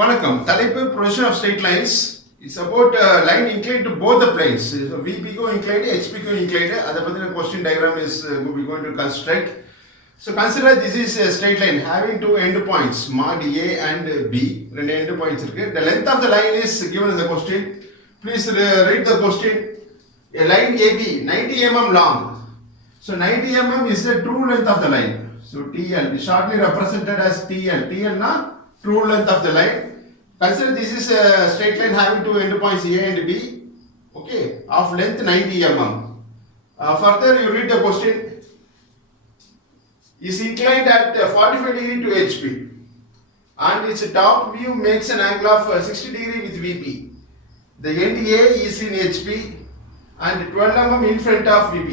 வணக்கம். தலைப்பு projection of straight lines. It's about line inclined to both the planes. So VP को inclined, HP को inclined. அதை பத்தின question diagram is we're going to construct. So consider this is a straight line having two end points, marked A and B. ரெண்டு end points இருக்கு. The length of the line is given in the question. Please read the question. A line AB 90 mm long. So 90 mm is the true length of the line. So TL is shortly represented as TL. TL na true length of the line. Consider this is a straight line having two endpoints A and B, okay, of length 90 mm. Further, you read the question. Is inclined at 45 degree to HP, and its top view makes an angle of 60 degree with VP. The end A is in HP and 12 mm in front of VP.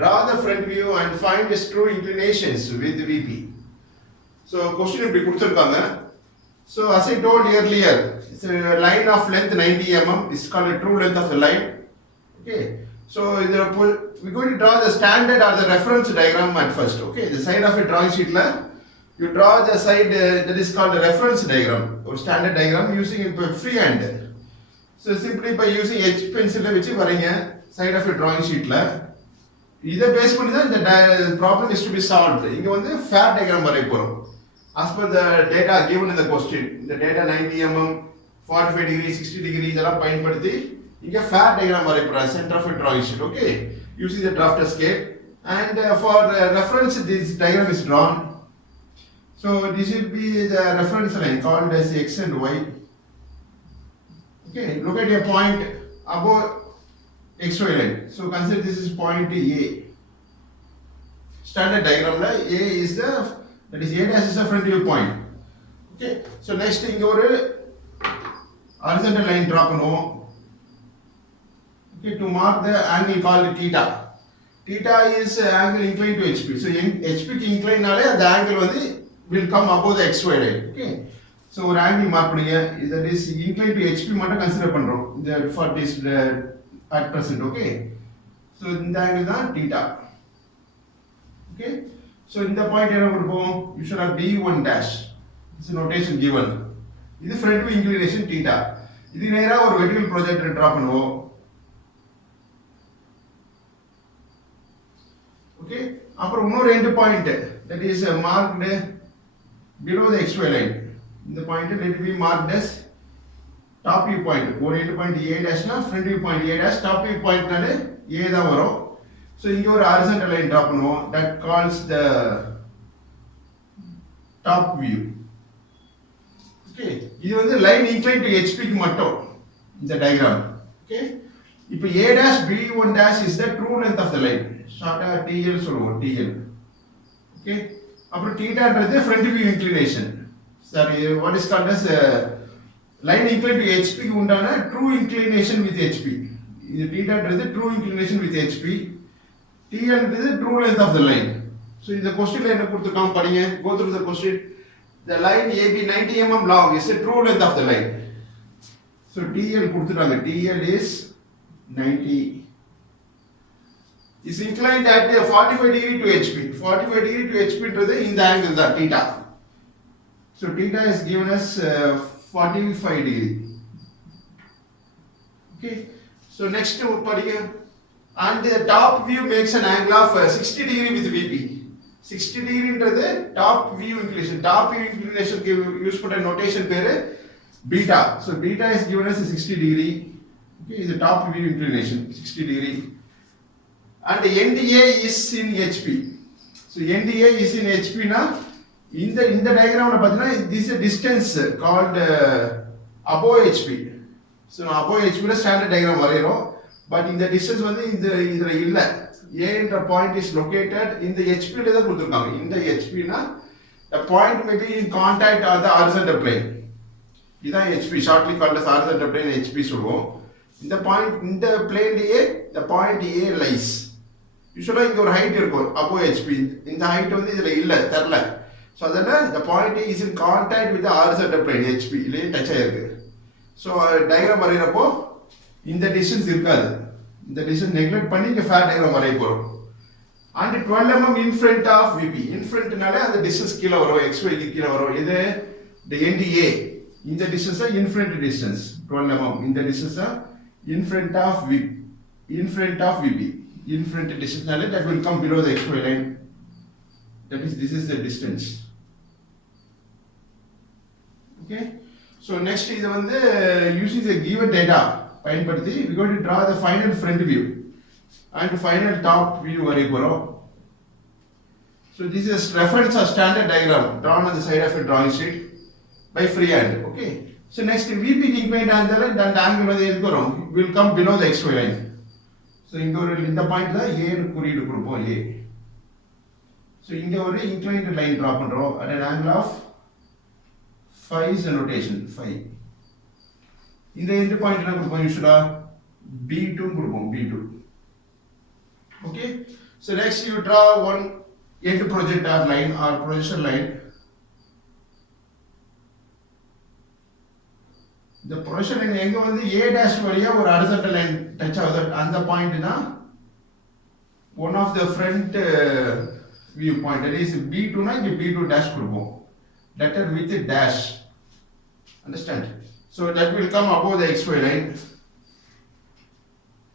Draw the front view and find its true inclinations with VP. So, question இப்படி கொடுத்திருக்காங்க. So as I told earlier, it's a line of length 90 mm. It's called a true length of the line. Okay. So we're going to draw the standard or the reference diagram at first. Okay. The side of a drawing sheet, you draw the side that is called the reference diagram or standard diagram using freehand. So simply by using H pencil which varinga side of a drawing sheet la. இதை பேஸ் பண்ணி தான் இந்த problem is to be solved. இங்க வந்து fair diagram வரைய போறோம். As per the data given in the question, the data 90 mm, 45 degree, 60 degree, இதெல்லாம் பயன்படுத்தி இங்க fair diagram வரையப்படுற center of a drawing sheet, okay? Using the drafter scale, and for reference this diagram is drawn. So this will be the reference line called as X and Y. Okay, look at a point above XY line. So consider this is point A. Standard diagram la A is the, that is A dash is the front view point. Okay, so next இங்க ஒரு horizontal line draw பண்ணுவோம். Okay, to mark the angle called theta. Theta is angle inclined to HP. So HP க்கு incline நாலே அந்த angle வந்து will come above the XY line. Okay, so ஒரு angle mark பண்ணுங்க. That is inclined to HP மட்டும் consider பண்றோம். The for this at present. Okay, so இந்த angle தான் theta. Okay, so in the point என்ன கொடுப்போம், you should have B1 dash. It's a notation given. இது front view inclination theta. இது நேரா ஒரு vertical projector draw பண்ணுவோம். Okay, அப்புறம் இன்னொரு end point that is marked below the XY line. இந்த point let it be marked as top view point. ஒரு end point A dash னா front view point A dash, top view point நாலே A தான் வரும். So இங்க ஒரு horizontal line draw பண்ணுவோம் that calls the top view. Okay, இது வந்து line inclined to HP க்கு மட்டும் இந்த diagram. Okay, இப்போ A dash B1 dash is the true length of the line. ஷார்ட்டா TL சொல்லுவோம் TL. Okay, அப்புறம் θன்றது front view inclination. Sorry, what is called as line inclined to HP க்கு உண்டான true inclination with HP. இது θன்றது true inclination with HP. TL is the true length of the line. So in the question line கொடுத்திருக்காங்க படிங்க. Go through the question. The line AB 90 mm long is the true length of the line. So TL கொடுத்திருக்காங்க. TL is 90. Is inclined at 45 degree to HP. 45 degree to HP ன்றது இந்த angle தான் theta. So theta is given as 45 degree. Okay. So next படிங்க. And the top view makes an angle of 60 degree with VP. 60 degree ன்றது top view inclination. Top view inclination க்கு யூஸ் பண்ற notation பேரு beta. So beta is given as 60 degree. Okay, is the top view inclination 60 degree. And the end A is in HP. So end A is in HP na இந்த diagram ல பாத்தீங்கன்னா this is a distance called above HP. So above HP ல standard diagram வரையறோம். But in the distance வந்து இதுல இல்ல. A என்ற point is located in the HP ல தான் கொடுத்திருக்காங்க. இந்த HP னா the point may be in contact on the horizontal plane. இதான் HP, shortly called as horizontal plane HP சொல்லுவோம். இந்த point இந்த plane A, the point A lies. Usually இங்க ஒரு height இருக்கும் above HP. இந்த height வந்து இதுல இல்ல தெரியல. So அதனால the point A is in contact with the horizontal plane HP. இல்ல டச் ஆயிருக்கு. So diagram வரையறப்போ இந்த distance இருக்காது. இந்த distance neglect பண்ணி இங்க fair diagram வரைய போறோம். And 12 mm in front of VP. In front நால அந்த distance கீழ வரும், XY க்கு கீழ வரும். இது the end A. இந்த distance in front distance 12 mm இந்த distance in front of VP in front distance that will come below the xy line, that is this is the distance. Okay, so next is வந்து using the given data பயன்படுத்தி we going to draw the final front view and final top view வரைய போறோம். So this is reference or standard diagram drawn on the side of a drawing sheet by freehand. Okay, so next VP inclined angle and angle வந்து எதுக்கு வரும், will come below the xy line. So இங்க ஒரு இந்த பாயிண்ட்ல A னு குறியீடு கொடுப்போம் A. So இங்க ஒரு inclined line draw பண்றோம் at an angle of phi is a notation phi. இந்த end point என்ன கொடுப்போம், யூசுவலா B2 கொடுப்போம் B2. Okay, so next you draw one end projector line or projection line. The projection line எங்க வந்து A dash வழியா ஒரு horizontal line touch ஆகுது, அந்த பாயிண்ட் தான் one of the front view point, that is B2 னா இங்க B2 dash கொடுப்போம், letter with a dash, understand? So that will come above the xy line.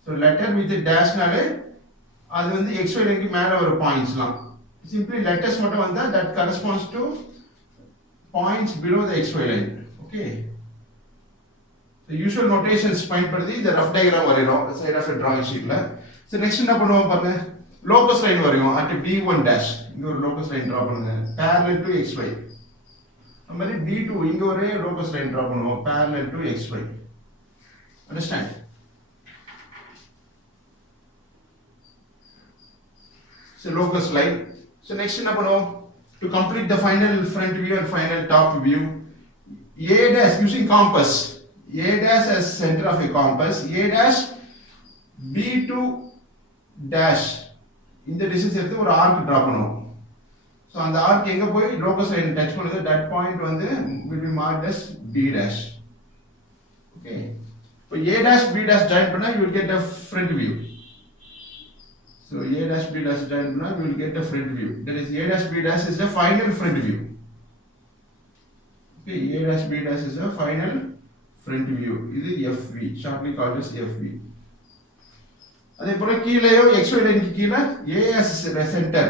So letter with a dash நாலே அது வந்து xy line க்கு மேல ஒரு பாயிண்ட்ஸ்லாம், simply letters மட்டும் வந்தா that corresponds to points below the xy line. Okay, the usual notations பயன்படுத்தி இந்த rough diagram வரையறோம் side of a drawing sheetல. So next என்ன பண்ணுவோம் பாருங்க, locus line வரையும் at B1 dash, இங்க ஒரு locus line draw பண்ணுங்க parallel to xy. அந்த மாதிரி B2 இங்க ஒரு locus line draw பண்ணுவோம் parallel to xy, understand? So locus line. So next என்ன பண்ணுவோம், to complete the final front view and final top view, A dash using compass, A dash as center of a compass, A dash B2 dash இந்த distance எடுத்து ஒரு arc draw பண்ணுவோம். So அந்த arc எங்க போய் locus line touch பண்ணுது, that point வந்து will be marked as B dash. Okay, இப்போ A dash B dash join பண்ணா you will get a front view. So A dash B dash join பண்ணா you will get a front view, that is A dash B dash is the final front view. Okay, A dash B dash is the final front view. இது FV, shortly called as FV. அதே போல கீழேயோ xy லைனுக்கு கீழே A as center.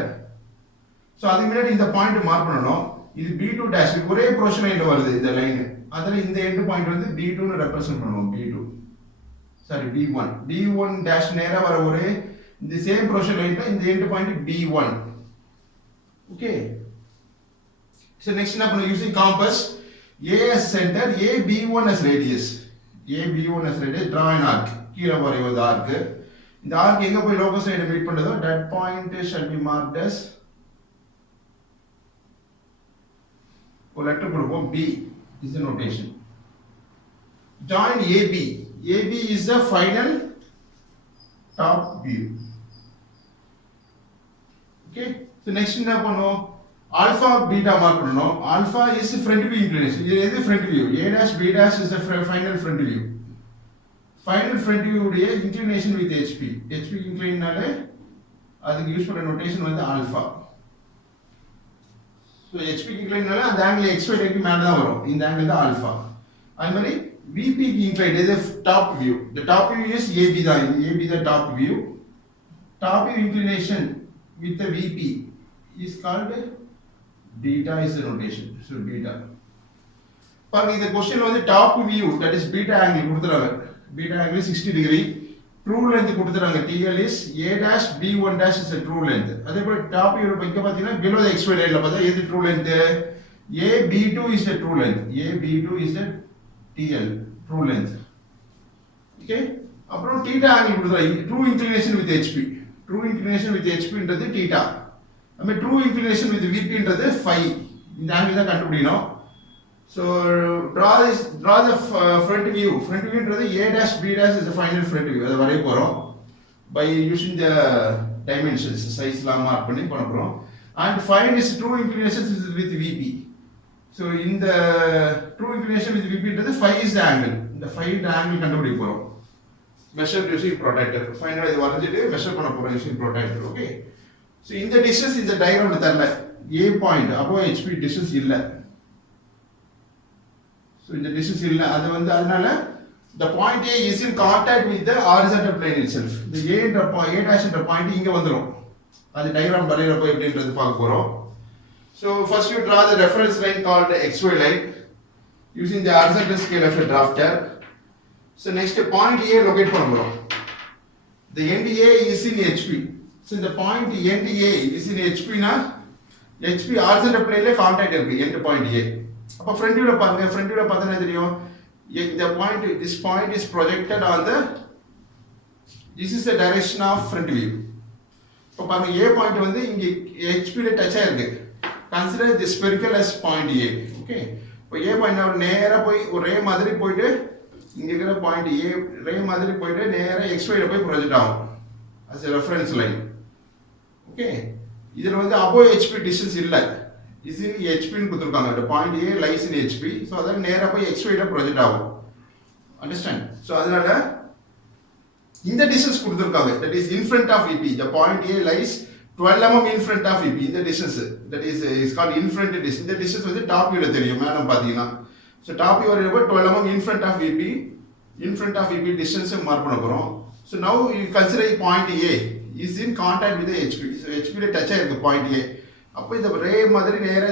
So அதுக்கு முன்னாடி இந்த point mark பண்ணனும், இது B2 dash ஒரே ப்ரொஜெக்ஷன் லைன்ல வருது இந்த லைன், அதுல இந்த எண்ட் பாயிண்ட் வந்து B2 னு ரெப்ரசன்ட் பண்ணுவோம், B2 sorry B1 B1 dash நேரா வர ஒரே இந்த சேம் ப்ரொஜெக்ஷன் லைன்ல இந்த end point B1. Okay, so next என்ன பண்ணனும், using compass A as center, A B1 as radius, A B1 as radius, draw an arc, கீழ வரையும் இந்த arc, இந்த arc எங்க போய் locus line மீட் பண்ணுதோ that point shall be marked as, ஒரு லெட்டர் கொடுப்போம் B is the notation. Join AB, AB is the final top view. Okay, so next என்ன பண்ணுவோம், alpha beta மார்க் பண்ணனும், alpha is front view inclination, இது எது front view, A dash B dash is the final front view. Final front view உடைய inclination with HP, HP incline நாலே அதுக்கு யூஸ் பண்ற நோட்டேஷன் வந்து alpha. So HP incline நால அந்த angle xy லைனுக்கு மேல தான் வரும், இந்த angle தான் alpha. அதே மாதிரி VP incline is the top view, the top view is AB தான், AB the top view. Top view inclination with the VP is called beta is the notation, so beta. பாருங்க இந்த क्वेश्चन வந்து top view, that is beta angle கொடுத்துறாங்க, beta angle 60 degree, true length கொடுத்துறாங்க, TL is A dash B1 dash is a true length. அதே போல top view இங்க பாத்தீங்கன்னா below the xy line ல பார்த்தா எது true length, A B2 is the true length, A B2 is the TL true length. Okay, அப்புறம் theta angle கொடுத்துறாங்க, true inclination with HP, true inclination with HP ன்றது theta, நம்ம true inclination with VP ன்றது phi, இந்த angle தான் கண்டுபிடிக்கணும். So draw the front view, front view ன்றது A dash B dash is the final front view, அத வரைய போறோம் by using the dimensions, size லாம் மார்க் பண்ணி பண்ண போறோம். And find is true inclination with VP. So in the true inclination with VP ன்றது phi is the angle, இந்த phi ன்ற angle கண்டுபிடிக்க போறோம், measure using protractor, final இது வரைஞ்சிட்டு measure பண்ண போறோம் using protractor. Okay, so இந்த distance இந்த diagram ல தரல, A point above HP distance இல்ல. So இந்த distance இல்ல அது வந்து அதனால the point A is in contact with the horizontal plane itself. இந்த A என்ற A dash என்ற பாயிண்ட் இங்க வந்துரும். அது டயகிராம் வரையறப்ப எப்படின்றது பார்க்க போறோம். So first you draw the reference line called the XY line using the horizontal scale of a drafter. So next point A locate பண்ண போறோம். The end A is in HP. So the point end A is in HP னா HP horizontal plane ல கான்டாக்ட் இருக்கு end point A. அப்ப front view ல பாருங்க, front view ல பார்த்தா என்ன தெரியும்? The point, this point is projected on the, this is the direction of front view. இப்போ பாருங்க A point வந்து இங்க HP ல டச் ஆயிருக்கு. Consider the spherical as point A. Okay. இப்போ A point ஒரு நேரா போய் ஒரு ரே மாதிரி போயிட்டு இங்க இருக்கிற பாயிண்ட் A ரே மாதிரி போயிட்டு நேரா XY ல போய் ப்ரொஜெக்ட் ஆகும் as a reference line. Okay. இதுல வந்து above HP distance இல்ல. is in HP னு கொடுத்திருக்காங்க. the point A lies in HP. so அத நேரா போய் XY ல ப்ரொஜெக்ட் ஆகும். understand? so அதனால இந்த distance கொடுத்திருக்காங்க. that is in front of EP. the point A lies 12 mm in front of EP. இந்த distance that is called in front distance. இந்த distance வந்து top view ல தெரியும் மேல பாத்தீங்கன்னா. so top view வரப்ப 12 mm in front of EP. in front of EP distance mark பண்ண போறோம். so now you consider point A is in contact with the HP. so HP ல டச் ஆயிருக்கு point A. அப்போ இந்த ரே மாதிரி நேரா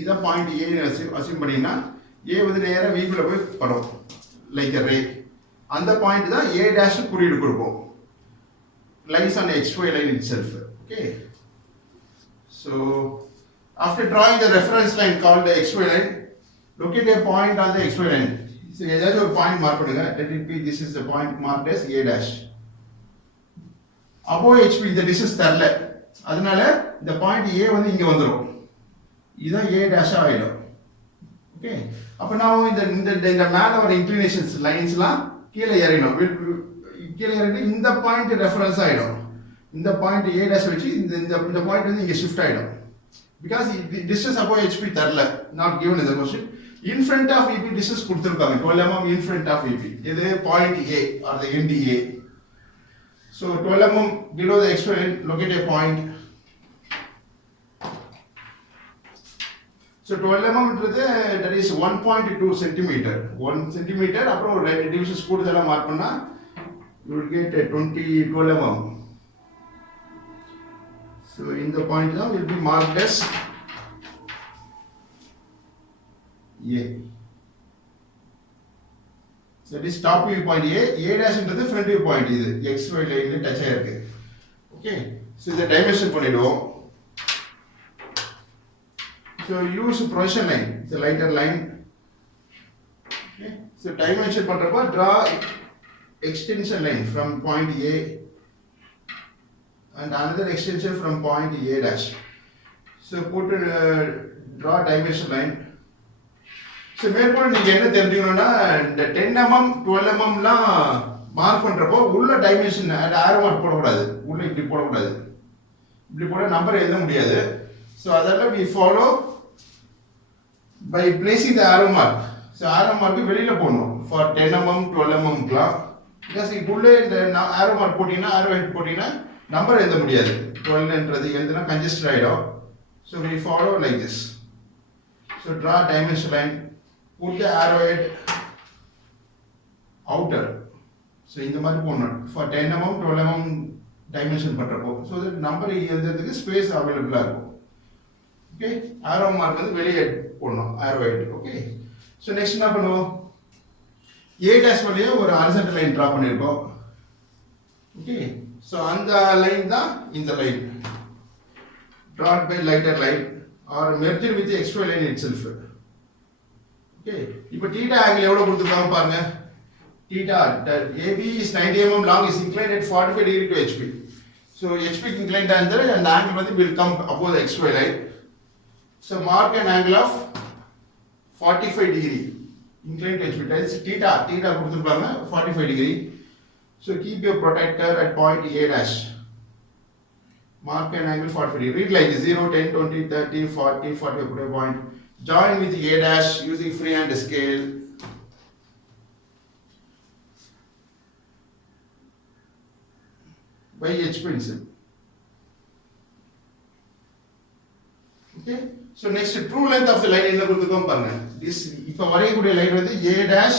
இத பாயிண்ட் A னு அஸ்யூம் பண்ணீங்கன்னா A வந்து நேரா V க்குள்ள போய் படும் like a ray. அந்த பாயிண்ட் தான் A dash குறியீடு கொடுப்போம். lies on XY line itself. Okay. So after drawing the reference line called the XY line, locate a point on the XY line. So ஏதாவது ஒரு பாயிண்ட் மார்க் பண்ணுங்க. let it be this is the point marked as A dash. above HP இந்த distance தரல. அதனால இந்த point A வந்து இங்க வந்துரும். இதுதான் A dash ஆயிடும். ஓகே. அப்ப நாம இந்த மேல வர இன்க்ளினேஷன்ஸ் லைன்ஸ்லாம் கீழ ஏறிடும். கீழ ஏறிட்டு இந்த பாயிண்ட் ரெஃபரன்ஸ் ஆயிடும். இந்த பாயிண்ட் A dash வச்சு இந்த பாயிண்ட் வந்து இங்க ஷிஃப்ட் ஆயிடும். because distance above HP தரல. not given in the question. in front of EP distance கொடுத்திருக்காங்க. 12 mm in front of EP. இது point A or the end A. so 12 mm below the XY line, locate a point. so 12 mm ன்றது that is 1.2 cm. 1 cm அப்புறம் ஒரு டிவிஷன்ஸ் கூடுதலா மார்க் பண்ணா you will get a 12 mm. so in the point now will be marked as A. so that is top view point A dash ன்றது front view point. இது XY line ல டச் ஆயிருக்கு. okay. so இத டைமென்ஷன் பண்ணிடுவோம். so use projection line. it's a lighter line. okay. so dimension பண்றப்ப draw extension line from point A and another extension from point A dash. so put draw dimension line. so மேற்கொண்டு நீங்க என்ன தெரிஞ்சுக்கணும்னா இந்த 10 mm 12 mm லாம் மார்க் பண்றப்போ உள்ள டைமென்ஷன் ஆரோ மார்க் போடக்கூடாது. உள்ள இப்படி போடக்கூடாது. இப்படி போட நம்பர் எழுத முடியாது. so அதனால we follow by placing the arrow mark. so arrow mark வெளியில போடணும் for 10 mm 12 mm லாம். because இதுள்ள இந்த arrow mark போடினா arrow head போடினா நம்பர் எழுத முடியாது. 12 ன்றது எழுதுனா congested ஆயிடும். so we follow like this. so draw dimension line, put the arrow head outer. so இந்த மாதிரி போடணும் for 10 mm 12 mm dimension பண்றப்போ so that number எழுதுறதுக்கு ஸ்பேஸ் அவேலபிளா இருக்கும். okay. arrow mark வந்து வெளியே போடணும் arrow head. okay. so next என்ன பண்ணுவோம்? A dash வழியா ஒரு horizontal line draw பண்ணிருக்கோம். okay. so அந்த லைன் தான் இந்த line drawn by lighter line or merged with the XY line itself. okay. இப்போ theta angle எவ்வளவு கொடுத்திருக்காங்க பாருங்க. theta AB is 90 mm long, is inclined at 45 degree to HP. so HP inclined under and angle வந்து will come above the XY line. so mark an angle of 45 degree inclined to HP. that is theta கொடுத்திருக்காங்க 45 degree. so keep your protractor at point A dash. mark an angle 45 degree. read like 0 10 20 30 40 45 point. join with A dash using freehand scale. by H pencil. okay. so next true length of the line என்ன கொடுத்திருக்கோம் பாருங்க. this இப்போ வரையக்கூடிய லைன் வந்து a dash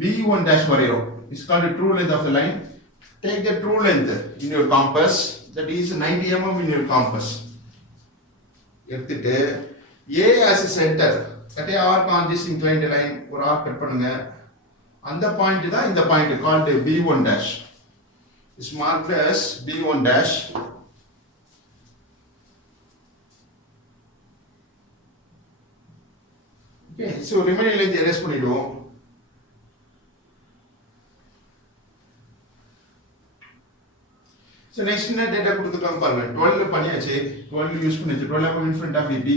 b1 dash வரையறோம். It's called the true length of the line. Take the true length in your compass, that is 90 mm in your compass. எடுத்துட்டு a as a center, cut a arc on this inclined line, ஒரு arc cut பண்ணுங்க. அந்த பாயிண்ட் தான் இந்த point called b1 dash. Is marked as b1 dash. Okay, so remaining length erase பண்ணிடுவோம். So next என்ன டேட்டா கொடுத்துருக்காங்க பாருங்க. 12 பண்ணியாச்சு, 12 யூஸ் பண்ணியாச்சு, 12 mm in front of VP,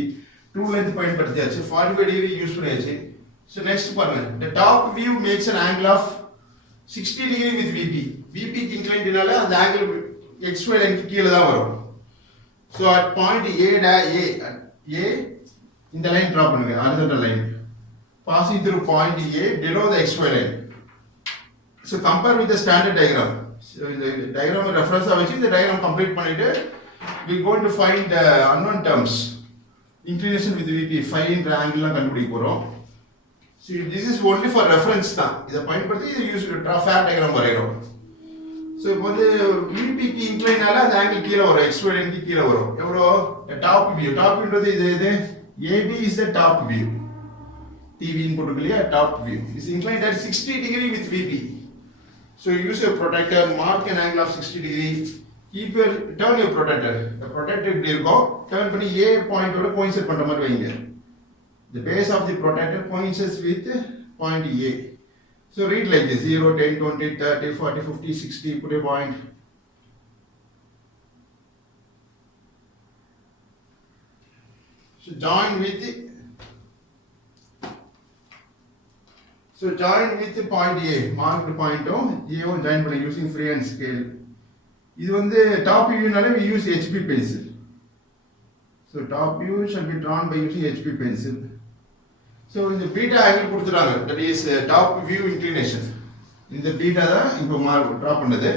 true length பயன்படுத்தியாச்சு, 45 degree யூஸ் பண்ணியாச்சு. So next பாருங்க, the top view makes an angle of 60 degree with VP. VP க்கு inclinedனால அந்த angle XY line க்கு கீழ தான் வரும். So at point A இந்த லைன் டிரா பண்ணுங்க, horizontal line passing through point A below the XY line. So compare with the standard diagram. So in the diagram reference வச்சு இந்த diagram complete பண்ணிட்டு we going to find unknown terms, inclination with VP, phi என்ற angle லாம் கண்டுபிடிக்க போறோம். So this is only for reference தான், இத பயன்படுத்தி இத யூஸ் ஃபேர் diagram வரையறோம். So இப்போ வந்து VP க்கு inclineனால அந்த angle கீழ வரும், XY line க்கு கீழ வரும். எவ்வளோ? top viewன்றது இது AB is the top view. TV ன்னு போட்டுக்கலையா, top view is inclined at 60 degree with VP. So you use a protractor, mark an angle of 60 degree, turn your protractor. The protractor இப்படி இருக்கும், turn பண்ணி A point ஓட coincide பண்ற மாதிரி வைங்க. The base of the protractor coincides with point A. So read like this: 0, 10, 20, 30, 40, 50, 60. Put a point. So join with the point A. Mark the point O. A join by using freehand scale. இது வந்து top view நால we use HB pencil. So top view shall be drawn by using HB pencil. So இந்த beta angle கொடுத்துறாங்க, that is top view inclination. இந்த beta தான் இப்போ டிரா பண்ணது.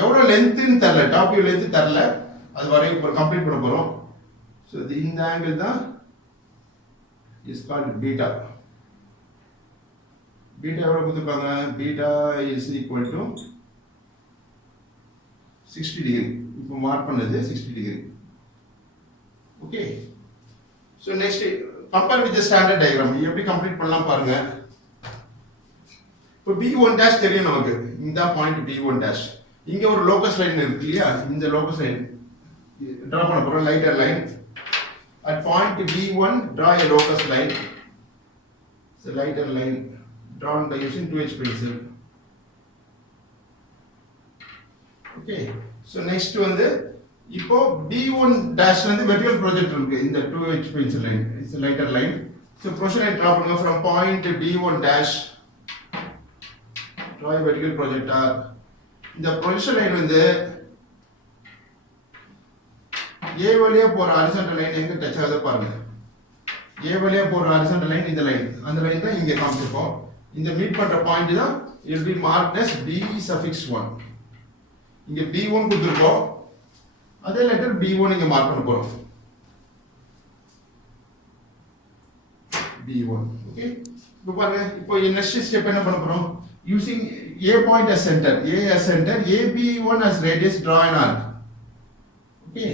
எவ்வளவு லெந்த்னு தெரியல, top view length தெரியல, அது வரை கம்ப்ளீட் பண்ண போறோம். So இந்த angle தான் is called beta. Beta எவ்வளவு கொடுத்திருக்காங்க? Beta is equal to 60 degree. இப்போ மார்க் பண்ணது 60 degree. Okay. So next compare with the standard diagram. எப்படி கம்ப்ளீட் பண்ணலாம் பாருங்க. இப்போ B1 dash தெரியும் நமக்கு. இந்த பாயிண்ட் B1 dash. இங்க ஒரு லோகஸ் லைன் இருக்கு இல்லையா? இந்த லோகஸ் லைன் டிரா பண்ண போறோம், lighter line. At point B1 draw a locus line. It's a lighter line drawn by using 2H pencil. Okay. So next வந்து இப்போ B1 dash வந்து vertical projector இருக்கு, இந்த 2H pencil line. It's a lighter line. So projection line draw பண்ணுங்க from point B1 dash. Draw a vertical projector. இந்த projection line வந்து A வழியா போற horizontal line எங்க டச் ஆகுது பாருங்க. A வழியா போற horizontal line இந்த லைன், அந்த லைன் தான் இங்க காமிச்சிருக்கோம். இந்த மீட் பண்ற பாயிண்ட் தான் it will be marked as B suffix 1. இங்க B1 கொடுத்திருக்கோம், அதே லெட்டர் B1 இங்க மார்க் பண்ண போறோம். B1. ஓகே, இப்போ பாருங்க, இப்போ நெக்ஸ்ட் ஸ்டெப் என்ன பண்ண போறோம்? Using A point as center, A as center, AB1 as radius, draw an arc. Okay.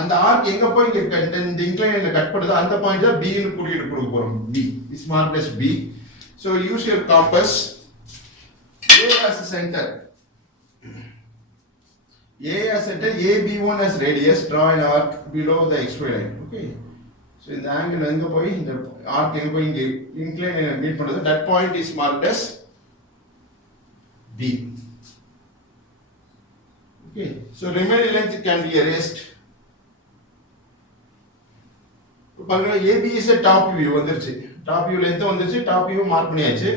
அந்த ஆர்க் எங்க போய் இங்க இந்த இன்க்ளைன்ல கட் பண்ணுதோ அந்த பாயிண்ட் தான் B னு குறியீடு கொடுக்க போறோம். B is marked as B. So use your compass. A as a center. A as center, AB1 as radius, draw an arc below the XY line. Okay. So இந்த ஆங்கிள் எங்க போய் இந்த ஆர்க் எங்க போய் இங்க இன்க்ளைன் மீட் பண்ணுதோ that point is marked as B. Okay. So remaining length can be erased. பாருங்க, AB is a top view வந்துருச்சு, top view length வந்துருச்சு, top view மார்க் பண்ணியாச்சு.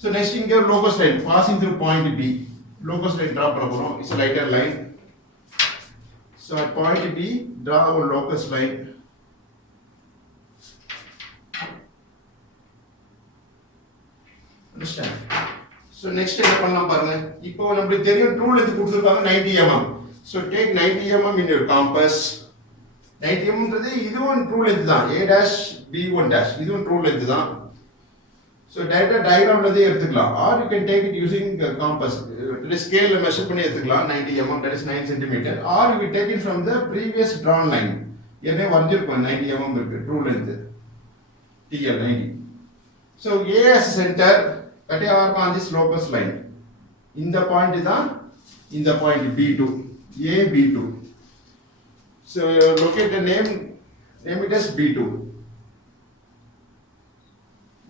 So next இங்க ஒரு locus line passing through point B. Locus line draw பண்ண போறோம். It's a lighter line. So at point B draw a locus line. Understand? So next என்ன பண்ணலாம் பாருங்க. இப்போ நமக்கு தெரியும் true length கொடுத்திருக்காங்க 90 mm. So take 90 mm in your compass. 90 mm இதுவும் ட்ரூ லென்த் தான் a dash b1 dash இதுவும் ட்ரூ லென்த் தான். ஸோ டைரக்டாக டயக்ராம்லேருந்தே எடுத்துக்கலாம், or you can take it using compass, ஸ்கேலில் மெஷர் பண்ணி எடுத்துக்கலாம் 90 mm, that is 9 cm, or you take it from the previous drawn line, ஏற்கனவே வரைஞ்சிருக்கோம் 90 mm இருக்கு ட்ரூ லென்த் TL 90. So A as center கட்டையாக இருக்கும் ஆன் திஸ் லோகஸ் லைன், இந்த பாயிண்ட் தான் இந்த point B2, A B2. So locate the name it as B2.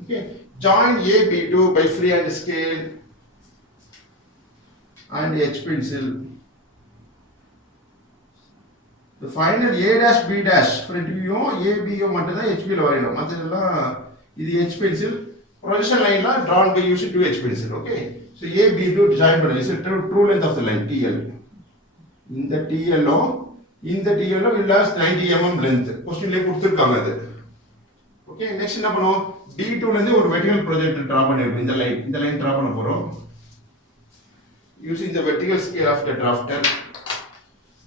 Okay, join A B2 by freehand scale and H pencil. The final A dash B dash front view A B மட்டும் தான் HP ல வரையணும், மற்றதெல்லாம் இது H pencil. Projection line la drawn by using 2 H pencil. Okay, so A B2 join பண்ணுங்க, is the true length of the line TL. இந்த TL will have 90 mm length, questionல கொடுத்திருக்காங்க அது. Okay, next என்ன பண்ணுவோம், D2 ல இருந்து ஒரு vertical projector draw பண்ணிருக்கோம், இந்த லைன் draw பண்ண போறோம் using the vertical scale of the drafter.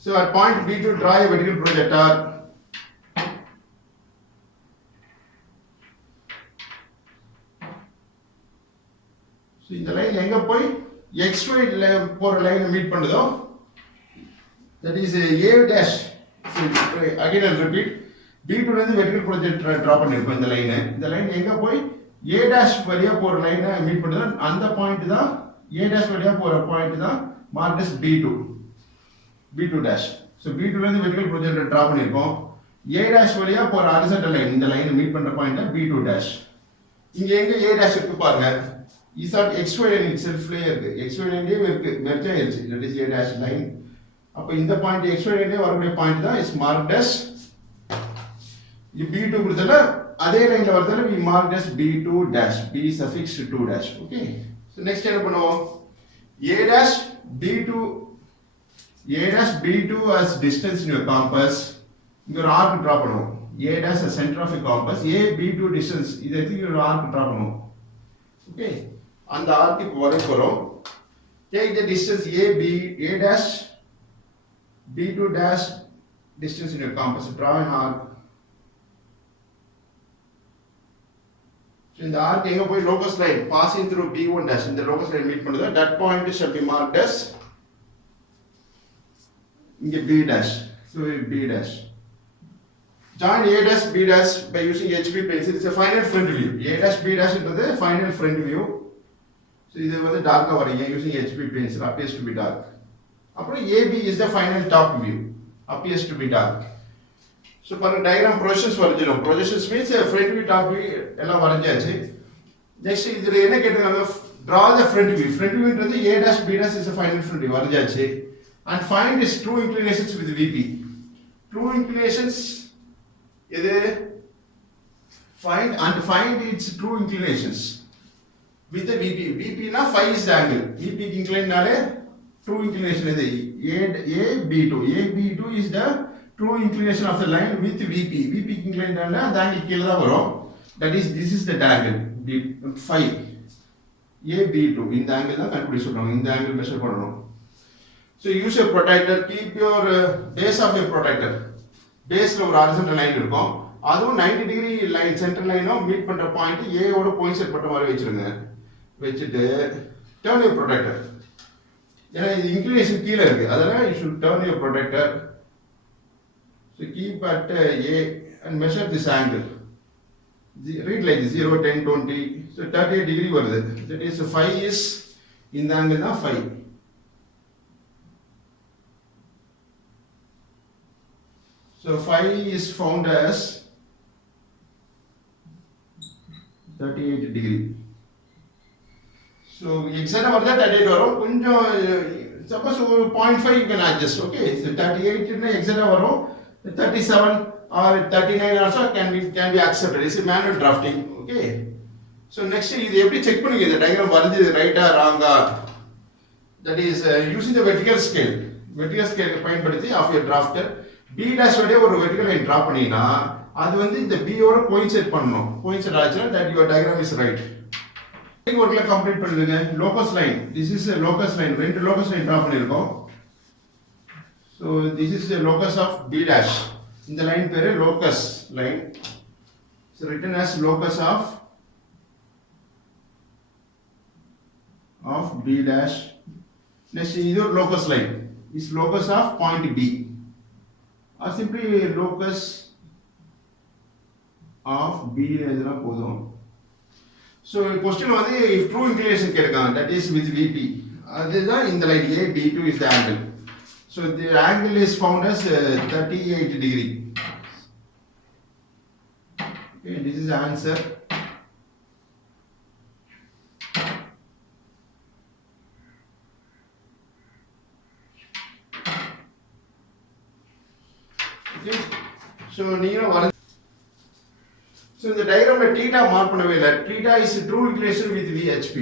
So at point B2 draw a vertical projector. So இந்த லைன் எங்க போய் XY போற லைனை மீட் பண்ணுதோ, that is A dash. So again I'll repeat, B2 ல இருந்து vertical projector draw பண்ணிருக்கோம் இந்த லைன் எங்க போய் A dash வழியா போற லைனை மீட் பண்ணுதோ, அந்த பாயிண்ட் தான் A dash வழியா போற பாயிண்ட் தான் marked as B2 dash. So B2 ல இருந்து vertical projector draw பண்ணிருக்கோம், A dash வழியா போற horizontal line, இந்த லைனை மீட் பண்ற பாயிண்ட் தான் B2 dash. இங்க எங்க A dash இருக்கு பாருங்க, is at XY line itself லே இருக்கு, XY line லே இருக்கு, மெர்ஜ் ஆயிருச்சு, that is A dash line. அப்ப இந்த பாயிண்ட் XY line லே வரக்கூடிய பாயிண்ட் தான் is marked as B2 கொடுத்தல அதே லைன்ல வரதல we marked as B2 dash, B suffix 2 dash. Okay, so next என்ன பண்ணுவோம், A dash B2 as distance in your compass, இங்க ஒரு arc draw பண்ணுவோம், A dash as center of a compass, A B2 distance, இதை எடுத்து ஒரு arc draw பண்ணுவோம். Okay, அந்த arc இப்போ வரைய போறோம். Take the distance A dash B2 dash distance in your compass, draw an arc. So இந்த arc எங்க போய் locus line passing through B1 dash, இந்த locus line meet பண்ணுதோ, that point shall be marked as இங்க B dash. So B dash. Join A dash B dash by using HB pencil. It's a final front view. A dash B dash is the final front view. So இது வந்து டார்க்கா வரீங்க using HB pencil, appears to be dark. அப்புறம் AB is the final top view, appears to be dark. So பாருங்க diagram projections வரைஞ்சிரும், projections means front view top view எல்லாம் வரைஞ்சாச்சு. Next இதுல என்ன கேட்டிருக்காங்க, draw the front view. Front view ன்றது A dash B dash is the final front view வரைஞ்சாச்சு. And find its true inclinations with VP. True inclinations இது find its true inclinations with the VP. VP na phi is the angle, VP inclined naale true inclination is AB2 is the true inclination of the line with VP inclined naale the angle kila da varum, that is this is the angle phi AB2, இந்த angle தான் கண்டுபிடி சொல்றாங்க, இந்த angle measure பண்ணனும். So use a protractor, keep your base of your protractor, base ல ஒரு horizontal line இருக்கும், அதுவும் 90 degree line center line meet பண்ற பாயிண்ட் A ஓட கோயின்சைட் பண்ற மாதிரி வச்சிருங்க, வச்சிட்டு turn your protractor, ஏன்னா இது இன்க்ளினேஷன் கீழ இருக்கு, அதனால you should turn your protractor. So keep at A and measure this angle, read like 0 10 20, so 38 degree வருது, that is phi is இந்த angle தான் phi. So phi is found as 38 degree. So exact வரதா 38 வரும், கொஞ்சம் suppose ஒரு 0.5 you can adjust. Okay, so 38 னா exact வரும், 37 or 39 also can be accepted. It's a manual drafting. Okay, so next இது எப்படி செக் பண்ணுங்க, இந்த டயகிராம் வரைஞ்சது ரைட்டா ராங்கா, that is using the vertical scale பயன்படுத்தி of your drafter B dash வழியா ஒரு vertical line draw பண்ணினா அது வந்து இந்த B ஓட கோயின்சைட் பண்ணனும், கோயின்சைட் ஆச்சுனா that your diagram is right. இந்த ஒர்க்ல கம்ப்ளீட் பண்ணுங்க. locus line, this is a locus line, ரெண்டு locus line draw பண்ணிருக்கோம். So this is the locus of B dash, இந்த லைன் பேரு locus line. So written as locus of B dash. Next இது ஒரு locus line. Is locus of point B. Or simply locus of B எழுதுனா போதும். So question வந்து if true inclination கேட்காங்க, that is with VP. அதுதான் இந்த line A, B2 is the angle. So the angle is found as 38 degree. Okay, this is the answer. Okay, so நீங்களும் வர. So இந்த diagramல theta மார்க் பண்ணவே இல்லை. Theta is true inclination with VHP.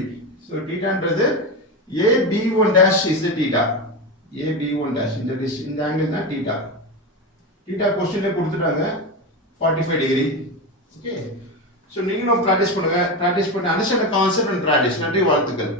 So theta ன்றது A B1 dash is the theta. A B1 dash இந்த angle தான் theta. Theta questionல கொடுத்துட்டாங்க 45 degree. Okay. So நீங்களும் practice பண்ணுங்க. Practice பண்ணி understand the concept and practice. நன்றி, வாழ்த்துக்கள்.